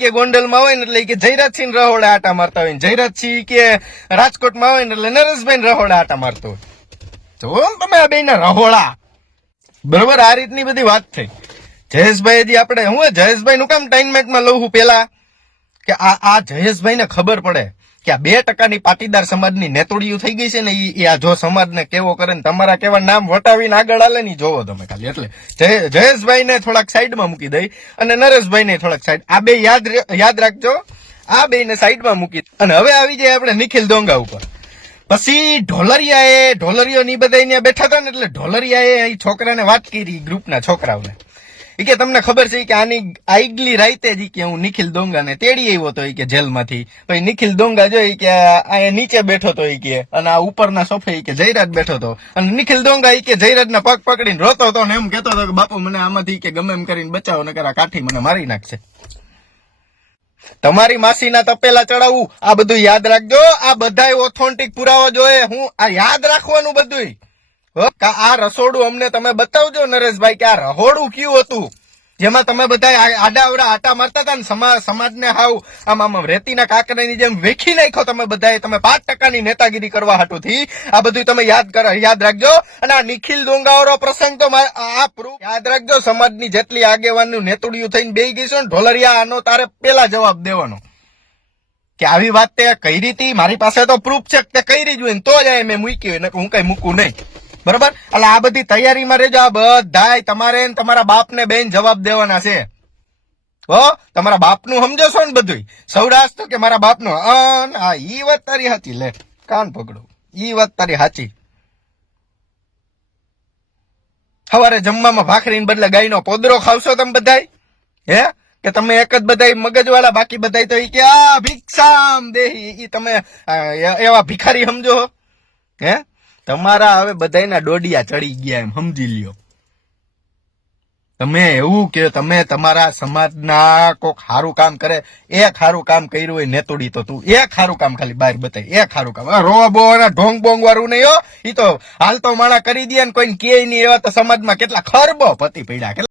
કે ગોંડલમાં હોય ને એટલે કે જયરાજસિંહ રહોડે આટા મારતા હોય, જયરાજસિંહ કે રાજકોટમાં હોય ને એટલે નરેશભાઈ રહોડે આટા મારતો હોય. જો તમે આ બે ના રહોડા, બરોબર. આ રીતની બધી વાત થઈ. જયેશભાઈ હજી આપણે હું જયેશભાઈ નું કામ ટાઈમમેટમાં લઉં છું પેલા કે આ જયેશભાઈ ને ખબર પડે કે આ 2% પાટીદાર સમાજની નેતોડિયું થઈ ગઈ છે ને એ આ જો સમાજને કેવો કરે ને તમારા કેવા નામ વટાવીને આગળ હાલે ને જોવો તમે ખાલી. એટલે જયેશભાઈ ને થોડાક સાઈડમાં મૂકી દઈ અને નરેશભાઈ ને થોડાક સાઈડ, આ બે યાદ રાખજો, આ બે ને સાઈડમાં મૂકી. અને હવે આવી જાય આપણે નિખિલ ડોંગા ઉપર. પછી ઢોલરિયો ની બધા અહીંયા બેઠા હતા ને એટલે ઢોલરિયાએ છોકરાને વાત કરી, ગ્રુપના છોકરાઓને, એ કે તમને ખબર છે કે આની આગલી રાતે જ કે હું નિખિલ ડોંગાને તેડી આવ્યો હતો કે જેલમાંથી. પછી નિખિલ ડોંગા જોઈ કે અહીંયા નીચે બેઠો હતો કે, અને આ ઉપરના સોફે કે જયરાજ બેઠો હતો, અને નિખિલ ડોંગા કે જયરાજના પગ પકડીને રોતો હતો ને એમ કેતો હતો કે બાપુ મને આમાંથી કે ગમે એમ કરીને બચાવો નકર આ કાઠી મને મારી નાખશે. તમારી માસીના તપેલા ચડાવવું, આ બધું યાદ રાખજો. આ બધા ઓથોન્ટિક પુરાવા જોઈએ. હું આ યાદ રાખવાનું બધું. આ રસોડું અમને તમે બતાવજો નરેશભાઈ કે આ રહોડું કયું હતું જેમાં તમે બધા આડાવડા આટા મારતા હતા ને સમાજને હાવ આમ રેતીના કાંકરાની જેમ વેખી નાખો તમે બધા. તમે 5% નેતાગીરી કરવા હાટું થી આ બધું તમે યાદ રાખજો. અને આ નિખિલ ડોંગાવાળો પ્રસંગ તો આ પ્રૂફ યાદ રાખજો. સમાજની જેટલી આગેવાનનું નેતુડિયું થઈને બેહી ગઈ છે ને ઢોલરિયા, આનો તારે પેલા જવાબ દેવાનો કે આવી વાત તે કરી હતી. મારી પાસે તો પ્રૂફ છે તે કરી જ હોય તો જ મેં મૂકી હોય, હું કઈ મૂકું નહીં, બરોબર. એટલે આ બધી તૈયારીમાં રહેજો. આ બધાય તમારે તમારા બાપને બેન જવાબ દેવાના છે. હો, તમારા બાપનું સમજો છો ને બધું. સૌરાષ્ટ્ર કે મારા બાપનું, હા ઈ વાત તારી સાચી. લે કાન પકડો, ઈ વાત તારી સાચી. સવારે જમવામાં ભાખરીને બદલે ગાયનો પોદરો ખાવશો તમે બધાય? હે કે તમે એક જ બધા મગજવાળા, બાકી બધા તો કે આ ભિક્ષામ દેહી, ઈ તમે એવા ભિખારી સમજો? હે તમારા હવે બધાયના ડોડિયા ચડી ગયા એમ સમજી લ્યો. તમે એવું કે તમે તમારા સમાજના કોક સારું કામ કરે, એક સારું કામ કર્યું હોય નેતોડી તો તું એક સારું કામ ખાલી બહાર બતાય, એક સારું કામ. રો બો ઢોંગ બોંગ વાળું નહીં હો. ઈ તો હાલ તો માણા કરી દે ને કોઈને કે નહીં. એવા તો સમાજમાં કેટલા ખરબો પતિ પડ્યા.